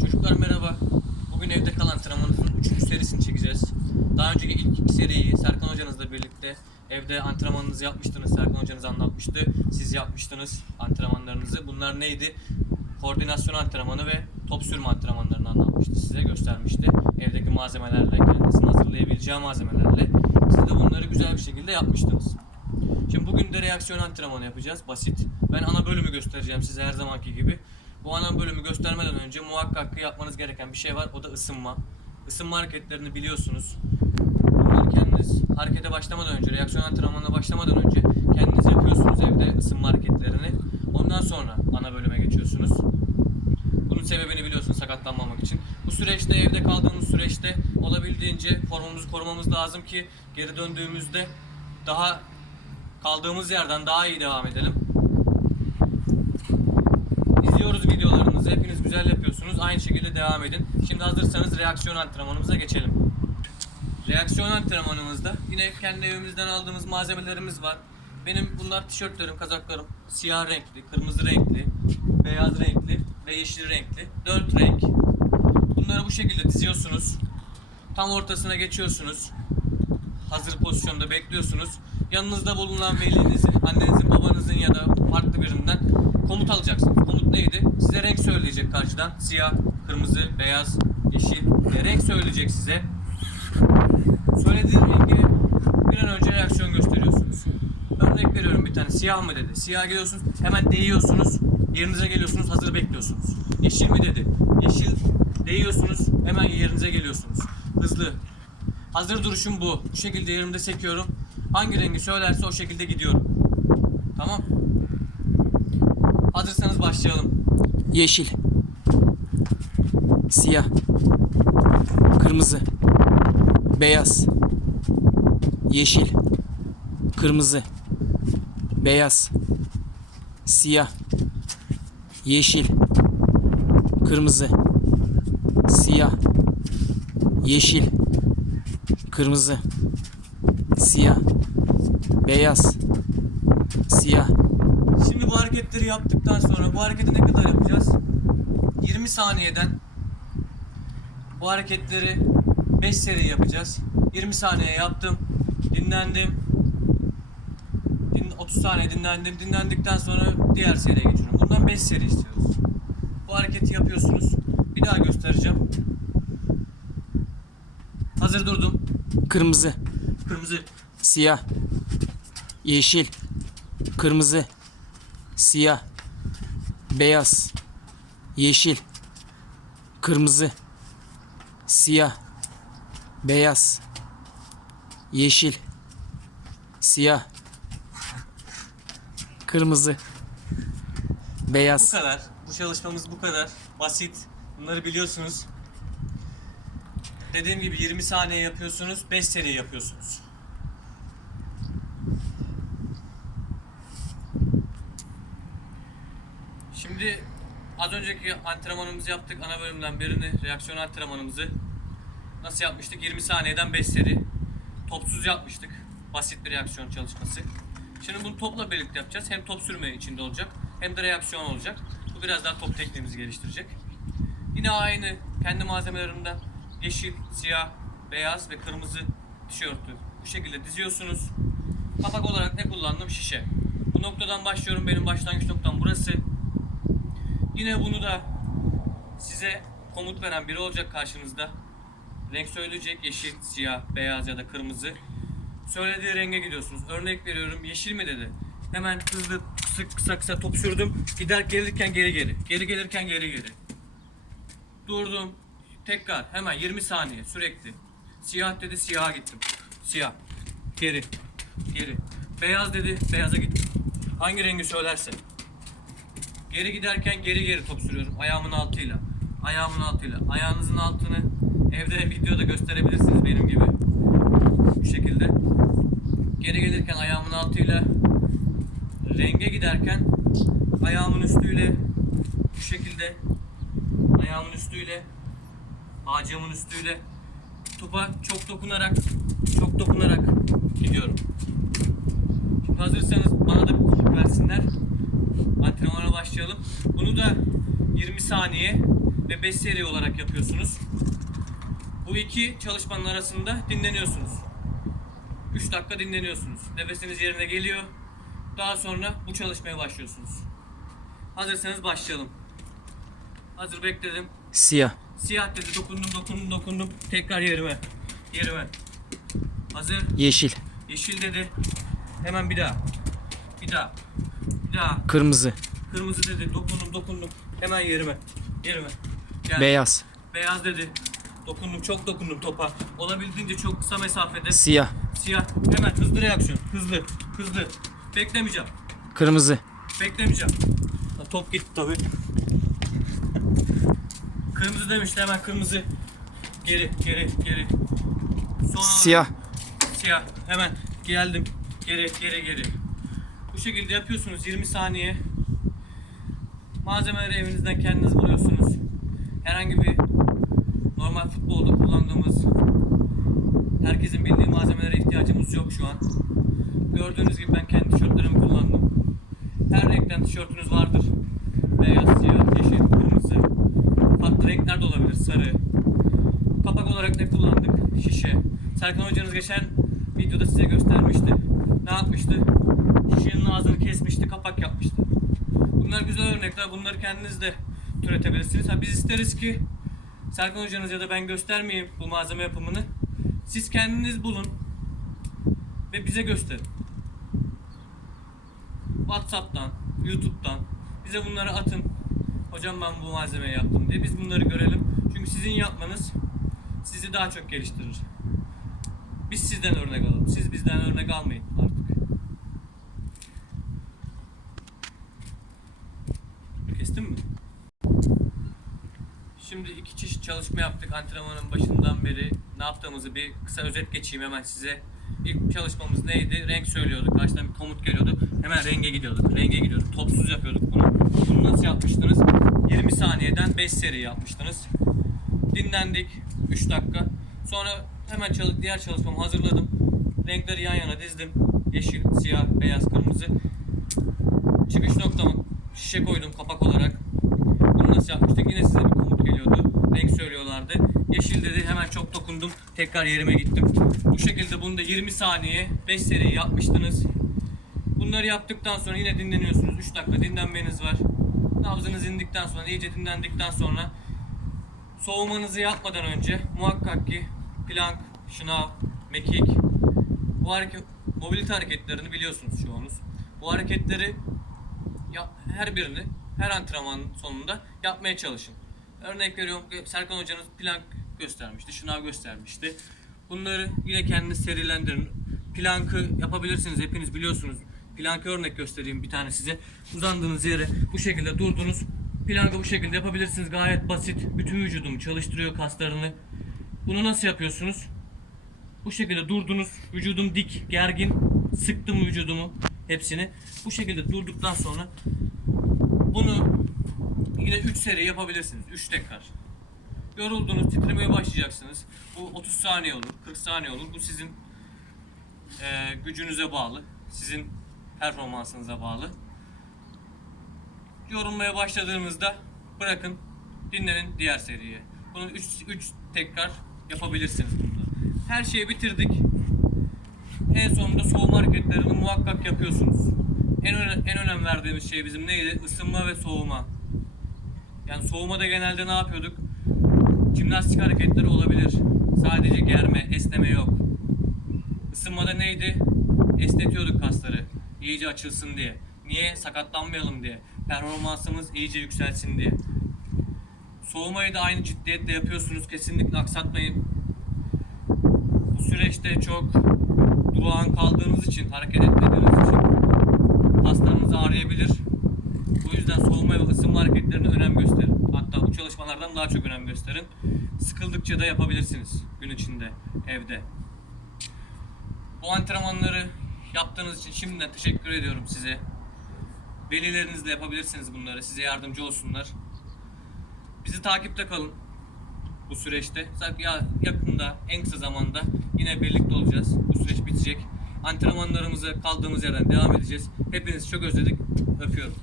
Çocuklar merhaba. Bugün evde kalan antrenmanımızın 3. serisini çekeceğiz. Daha önceki ilk iki seriyi Serkan hocanızla birlikte evde antrenmanınızı yapmıştınız. Serkan hocanız anlatmıştı. Siz yapmıştınız antrenmanlarınızı. Bunlar neydi? Koordinasyon antrenmanı ve top sürme antrenmanlarını anlatmıştı size, göstermişti. Evdeki malzemelerle, kendisini hazırlayabileceği malzemelerle. Siz de bunları güzel bir şekilde yapmıştınız. Şimdi bugün de reaksiyon antrenmanı yapacağız. Basit. Ben ana bölümü göstereceğim size her zamanki gibi. Bu ana bölümü göstermeden önce muhakkak ki yapmanız gereken bir şey var. O da ısınma. Isınma hareketlerini biliyorsunuz. Bunları kendiniz harekete başlamadan önce, reaksiyon antrenmanına başlamadan önce kendiniz yapıyorsunuz evde ısınma hareketlerini. Ondan sonra ana bölüme geçiyorsunuz. Bunun sebebini biliyorsun sakatlanmamak için. Bu süreçte evde kaldığımız süreçte olabildiğince formumuzu korumamız lazım ki geri döndüğümüzde daha kaldığımız yerden daha iyi devam edelim. İzliyoruz videolarınızı. Hepiniz güzel yapıyorsunuz. Aynı şekilde devam edin. Şimdi hazırsanız reaksiyon antrenmanımıza geçelim. Reaksiyon antrenmanımızda yine kendi evimizden aldığımız malzemelerimiz var. Benim bunlar tişörtlerim, kazaklarım. Siyah renkli, kırmızı renkli, beyaz renkli ve yeşil renkli. Dört renk. Bunları bu şekilde diziyorsunuz. Tam ortasına geçiyorsunuz. Hazır pozisyonda bekliyorsunuz. Yanınızda bulunan velinizin, annenizin, babanızın ya da farklı birinden komut alacaksınız. Komut neydi? Size renk söyleyecek karşıdan. Siyah, kırmızı, beyaz, yeşil. Ve renk söyleyecek size. Söylediği rengi bir an önce reaksiyon gösteriyorsunuz. Örnek veriyorum bir tane. Siyah mı dedi. Siyah geliyorsunuz. Hemen değiyorsunuz. Yerinize geliyorsunuz. Hazır bekliyorsunuz. Yeşil mi dedi. Yeşil değiyorsunuz. Hemen yerinize geliyorsunuz. Hızlı. Hazır duruşum bu. Bu şekilde yerimde sekiyorum. Hangi rengi söylerse o şekilde gidiyorum. Tamam. Hazırsanız başlayalım. Yeşil. Siyah. Kırmızı. Beyaz. Yeşil. Kırmızı. Beyaz. Siyah. Yeşil. Kırmızı. Siyah. Yeşil. Kırmızı. Siyah. Beyaz. Siyah. Şimdi bu hareketleri yaptıktan sonra bu hareketi ne kadar yapacağız? 20 saniyeden bu hareketleri 5 seri yapacağız. 20 saniye yaptım. Dinlendim. Din, 30 saniye dinlendim. Dinlendikten sonra diğer seriye geçiyorum. Bundan 5 seri istiyoruz. Bu hareketi yapıyorsunuz. Bir daha göstereceğim. Hazır durdum. Kırmızı. Kırmızı, Siyah. Yeşil. Kırmızı. Siyah. Beyaz. Yeşil. Kırmızı. Siyah. Beyaz. Yeşil. Siyah. Kırmızı. Bu Beyaz. kadar. Bu çalışmamız bu kadar. Basit. Bunları biliyorsunuz. Dediğim gibi 20 saniye yapıyorsunuz, 5 seri yapıyorsunuz. Şimdi az önceki antrenmanımızı yaptık. Ana bölümden birini, reaksiyon antrenmanımızı. Nasıl yapmıştık? 20 saniyeden 5 seri. Topsuz yapmıştık. Basit bir reaksiyon çalışması. Şimdi bunu topla birlikte yapacağız. Hem top sürme içinde olacak hem de reaksiyon olacak. Bu biraz daha top tekniğimizi geliştirecek. Yine aynı kendi malzemelerimden yeşil, siyah, beyaz ve kırmızı tişörtü bu şekilde diziyorsunuz. Kapak olarak ne kullandım? Şişe. Bu noktadan başlıyorum. Benim başlangıç noktam burası. Yine bunu da size komut veren biri olacak karşınızda. Renk söyleyecek yeşil, siyah, beyaz ya da kırmızı. Söylediği renge gidiyorsunuz. Örnek veriyorum yeşil mi dedi. Hemen hızlı kısa kısa, kısa top sürdüm. Gider gelirken geri geri. Geri gelirken geri geri. Durdum. Tekrar hemen 20 saniye sürekli. Siyah dedi siyaha gittim. Siyah. Geri. Geri. Beyaz dedi beyaza gittim. Hangi rengi söylerse. Geri giderken geri geri top sürüyorum ayağımın altıyla. Ayağımın altıyla. Ayağınızın altını evde videoda gösterebilirsiniz benim gibi. Bu şekilde. Geri gelirken ayağımın altıyla renge giderken ayağımın üstüyle bu şekilde ayağımın üstüyle ağacımın üstüyle topa çok dokunarak çok dokunarak gidiyorum. Şimdi hazırsanız bana da bir kulüp versinler. Antrenmana başlayalım. Bunu da 20 saniye ve 5 seri olarak yapıyorsunuz. Bu iki çalışmanın arasında dinleniyorsunuz. 3 dakika dinleniyorsunuz. Nefesiniz yerine geliyor. Daha sonra bu çalışmaya başlıyorsunuz. Hazırsanız başlayalım. Hazır bekledim. Siyah. Siyah dedi dokundum dokundum dokundum. Tekrar yerime. Yerime. Hazır. Yeşil. Yeşil dedi. Hemen bir daha. Bir daha. Daha. Kırmızı. Kırmızı dedi. Dokundum dokundum. Hemen yerime. Yerime. Gel. Beyaz. Beyaz dedi. Dokundum çok dokundum topa. Olabildiğince çok kısa mesafede. Siyah. Siyah. Hemen hızlı reaksiyon. Hızlı. Hızlı. Beklemeyeceğim. Kırmızı. Beklemeyeceğim. Ha, top gitti tabi. kırmızı demişti hemen kırmızı. Geri geri geri. Sonra Siyah. Siyah. Hemen geldim. Geri geri geri. Şekilde yapıyorsunuz 20 saniye. Malzemeleri evinizden kendiniz buluyorsunuz. Herhangi bir normal futbolda kullandığımız herkesin bildiği malzemelere ihtiyacımız yok şu an. Gördüğünüz gibi ben kendi tişörtlerimi kullandım. Her renkten tişörtünüz vardır. Beyaz, siyah, yeşil, kırmızı. Farklı renkler de olabilir. Sarı. Kapak olarak ne kullandık? Şişe. Serkan hocanız geçen videoda size göstermişti. Ne yapmıştı? Şişenin ağzını kesmişti, kapak yapmıştı. Bunlar güzel örnekler. Bunları kendiniz de türetebilirsiniz. Ha, biz isteriz ki Serkan hocanız ya da ben göstermeyeyim bu malzeme yapımını. Siz kendiniz bulun ve bize gösterin. WhatsApp'tan, YouTube'dan bize bunları atın. Hocam ben bu malzemeyi yaptım diye biz bunları görelim. Çünkü sizin yapmanız sizi daha çok geliştirir. Biz sizden örnek alalım. Siz bizden örnek almayın artık. Kestin mi? Şimdi iki çeşit çalışma yaptık antrenmanın başından beri. Ne yaptığımızı bir kısa özet geçeyim hemen size. İlk çalışmamız neydi? Renk söylüyorduk. Karşıdan bir komut geliyordu. Hemen renge gidiyorduk. Renge gidiyorduk. Topsuz yapıyorduk bunu. Bunu nasıl yapmıştınız? 20 saniyeden 5 seri yapmıştınız. Dinlendik 3 dakika. Sonra hemen çalı- diğer çalışmamı hazırladım. Renkleri yan yana dizdim. Yeşil, siyah, beyaz, kırmızı. Çıkış noktamı şişe koydum kapak olarak. Bunu nasıl yapmıştık? Yine size bir komut geliyordu. Renk söylüyorlardı. Yeşil dedi hemen çok dokundum. Tekrar yerime gittim. Bu şekilde bunu da 20 saniye 5 seri yapmıştınız. Bunları yaptıktan sonra yine dinleniyorsunuz. 3 dakika dinlenmeniz var. Nabzınız indikten sonra, iyice dinlendikten sonra soğumanızı yapmadan önce muhakkak ki plank, şınav, mekik bu hareket, mobilite hareketlerini biliyorsunuz çoğunuz. Bu hareketleri ya, her birini her antrenman sonunda yapmaya çalışın. Örnek veriyorum Serkan hocanız plank göstermişti, şınav göstermişti. Bunları yine kendiniz serilendirin. Plankı yapabilirsiniz hepiniz biliyorsunuz. Plankı örnek göstereyim bir tane size. Uzandığınız yere bu şekilde durdunuz. Plankı bu şekilde yapabilirsiniz. Gayet basit. Bütün vücudumu çalıştırıyor kaslarını. Bunu nasıl yapıyorsunuz? Bu şekilde durdunuz. Vücudum dik, gergin. Sıktım vücudumu hepsini. Bu şekilde durduktan sonra bunu yine 3 seri yapabilirsiniz. 3 tekrar. Yoruldunuz, titremeye başlayacaksınız. Bu 30 saniye olur, 40 saniye olur. Bu sizin eee, gücünüze bağlı. Sizin performansınıza bağlı. Yorulmaya başladığınızda bırakın, dinlenin diğer seriye. Bunu 3 3 tekrar yapabilirsiniz bunda. Her şeyi bitirdik. En sonunda soğuma hareketlerini muhakkak yapıyorsunuz. En, en önem verdiğimiz şey bizim neydi? Isınma ve soğuma. Yani soğumada genelde ne yapıyorduk? Jimnastik hareketleri olabilir. Sadece germe, esneme yok. Isınmada neydi? Esnetiyorduk kasları. iyice açılsın diye. Niye? Sakatlanmayalım diye. Performansımız iyice yükselsin diye. Soğumayı da aynı ciddiyetle yapıyorsunuz. Kesinlikle aksatmayın. Bu süreçte çok durağan kaldığınız için, hareket etmediğiniz için kaslarınız ağrıyabilir. Bu yüzden soğuma ve ısınma hareketlerine önem gösterin. Hatta bu çalışmalardan daha çok önem gösterin. Sıkıldıkça da yapabilirsiniz gün içinde, evde. Bu antrenmanları yaptığınız için şimdiden teşekkür ediyorum size. Velilerinizle yapabilirsiniz bunları. Size yardımcı olsunlar. Bizi takipte kalın bu süreçte. Ya yakında, en kısa zamanda yine birlikte olacağız. Bu süreç bitecek. Antrenmanlarımıza kaldığımız yerden devam edeceğiz. Hepinizi çok özledik. Öpüyorum.